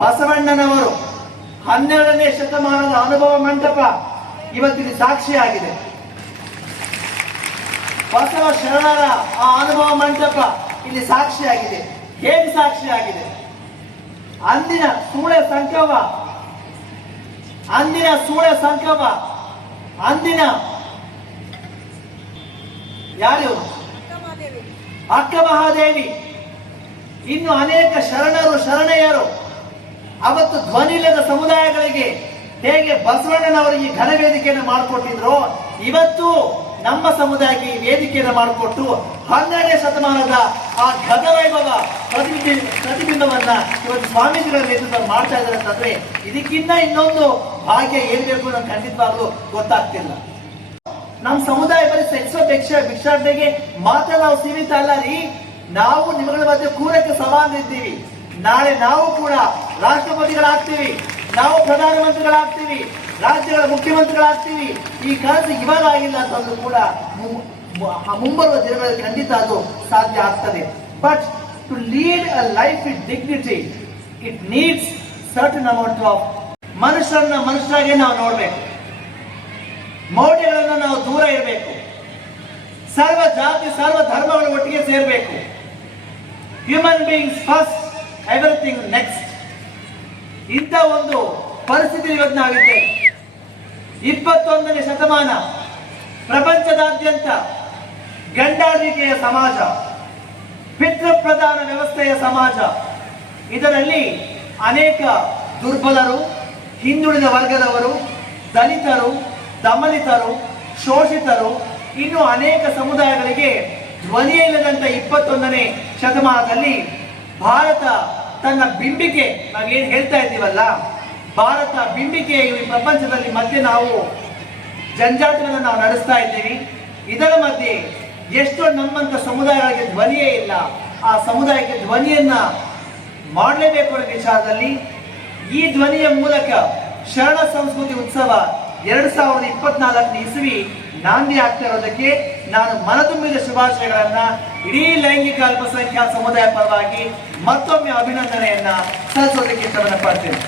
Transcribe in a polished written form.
ಬಸವಣ್ಣನವರು 12ನೇ ಶತಮಾನದ ಅನುಭವ ಮಂಟಪ ಇವತ್ತಿಗೆ ಸಾಕ್ಷಿಯಾಗಿದೆ. ಬಸವ ಶರಣರ ಆ ಅನುಭವ ಮಂಟಪ ಇಲ್ಲಿ ಸಾಕ್ಷಿಯಾಗಿದೆ. ಹೇಗೆ ಸಾಕ್ಷಿಯಾಗಿದೆ? ಅಂದಿನ ಸೂಳೆ ಸಂಕವ ಅಂದಿನ ಯಾರು ಅಕ್ಕ ಮಹಾದೇವಿ, ಇನ್ನು ಅನೇಕ ಶರಣರು ಶರಣೆಯರು ಅವತ್ತು ಧ್ವನಿಲ್ಲದ ಸಮುದಾಯಗಳಿಗೆ ಹೇಗೆ ಬಸವಣ್ಣನವರು ಈ ಘನ ವೇದಿಕೆಯನ್ನು ಮಾಡಿಕೊಟ್ಟಿದ್ರು, ಇವತ್ತು ನಮ್ಮ ಸಮುದಾಯಕ್ಕೆ ಈ ವೇದಿಕೆಯನ್ನು ಮಾಡಿಕೊಟ್ಟು 12ನೇ ಶತಮಾನದ ಆ ಗತವೈಭವ ಪ್ರತಿಬಿಂಬವನ್ನ ಇವತ್ತು ಸ್ವಾಮೀಜಿಗಳ ನೇತೃತ್ವದಲ್ಲಿ ಮಾಡ್ತಾ ಇದ್ದಾರೆ ಅಂತಂದ್ರೆ ಇದಕ್ಕಿಂತ ಇನ್ನೊಂದು ಭಾಗ್ಯ ಏನ್ ಬೇಕು ನಮ್ಗೆ ಖಂಡಿತವಾಗ್ಲೂ ಗೊತ್ತಾಗ್ತಿಲ್ಲ. ನಮ್ಮ ಸಮುದಾಯ ಬರೀ ಭಿಕ್ಷಾಟನೆಗೆ ಮಾತ್ರ ನಾವು ಸೀಮಿತ ಅಲ್ಲ ರೀ. ನಾವು ನಿಮ್ಮಗಳ ಮಧ್ಯೆ ಕೂರಕ್ಕೆ ಸವಾಲಿದ್ದೀವಿ. ನಾಳೆ ನಾವು ಕೂಡ ರಾಷ್ಟ್ರಪತಿಗಳಾಗ್ತೀವಿ, ನಾವು ಪ್ರಧಾನಮಂತ್ರಿಗಳಾಗ್ತೀವಿ, ರಾಜ್ಯಗಳ ಮುಖ್ಯಮಂತ್ರಿಗಳಾಗ್ತೀವಿ. ಈ ಕನಸು ಇವಾಗ ಆಗಿಲ್ಲ ಅಂತಂದ್ರೂ ಕೂಡ ಮುಂಬರುವ ದಿನಗಳಲ್ಲಿ ಖಂಡಿತ ಅದು ಸಾಧ್ಯ ಆಗ್ತದೆ. But to lead a life with dignity it needs certain amount of ಮನುಷ್ಯರನ್ನ ಮನುಷ್ಯರಾಗೆ ನಾವು ನೋಡ್ಬೇಕು, ಮೌಲ್ಯಗಳನ್ನು ನಾವು ದೂರ ಇರಬೇಕು, ಸರ್ವ ಜಾತಿ ಸರ್ವ ಧರ್ಮಗಳ ಒಟ್ಟಿಗೆ ಸೇರಬೇಕು. Human beings first, everything next. ಇಂಥ ಒಂದು ಪರಿಸ್ಥಿತಿ ಇವತ್ತು ನಾವಿದ್ದೇವೆ. 21ನೇ ಶತಮಾನ, ಪ್ರಪಂಚದಾದ್ಯಂತ ಗಂಡಾಳಿಕೆಯ ಸಮಾಜ, ಪಿತೃಪ್ರಧಾನ ವ್ಯವಸ್ಥೆಯ ಸಮಾಜ. ಇದರಲ್ಲಿ ಅನೇಕ ದುರ್ಬಲರು, ಹಿಂದುಳಿದ ವರ್ಗದವರು, ದಲಿತರು, ದಮನಿತರು, ಶೋಷಿತರು, ಇನ್ನು ಅನೇಕ ಸಮುದಾಯಗಳಿಗೆ ಧ್ವನಿಯೇ ಇಲ್ಲದಂತ 21ನೇ ಶತಮಾನದಲ್ಲಿ ಭಾರತ ತನ್ನ ಬಿಂಬಿಕೆ, ನಾವೇನು ಹೇಳ್ತಾ ಇದ್ದೀವಲ್ಲ, ಭಾರತ ಬಿಂಬಿಕೆ ಈ ಪ್ರಪಂಚದಲ್ಲಿ ಮಧ್ಯೆ ನಾವು ಜಂಜಾಟವನ್ನು ನಾವು ನಡೆಸ್ತಾ ಇದ್ದೀವಿ. ಇದರ ಮಧ್ಯೆ ಎಷ್ಟೋ ನಮ್ಮಂತ ಸಮುದಾಯಗಳಿಗೆ ಧ್ವನಿಯೇ ಇಲ್ಲ. ಆ ಸಮುದಾಯಕ್ಕೆ ಧ್ವನಿಯನ್ನ ಮಾಡಲೇಬೇಕು ಅನ್ನೋ ವಿಚಾರದಲ್ಲಿ ಈ ಧ್ವನಿಯ ಮೂಲಕ ಶರಣ ಸಂಸ್ಕೃತಿ ಉತ್ಸವ 2024ನೇ ಇಸವಿ ನಾಂದಿ ಆಗ್ತಾ ಇರೋದಕ್ಕೆ ನಾನು ಮನತುಂಬಿದ ಶುಭಾಶಯಗಳನ್ನ ಇಡೀ ಲೈಂಗಿಕ ಅಲ್ಪಸಂಖ್ಯಾತ ಸಮುದಾಯ ಪರವಾಗಿ ಮತ್ತೊಮ್ಮೆ ಅಭಿನಂದನೆಯನ್ನ ಸಲ್ಲಿಸೋದಕ್ಕೆ ಇಷ್ಟಪಡ್ತೇನೆ.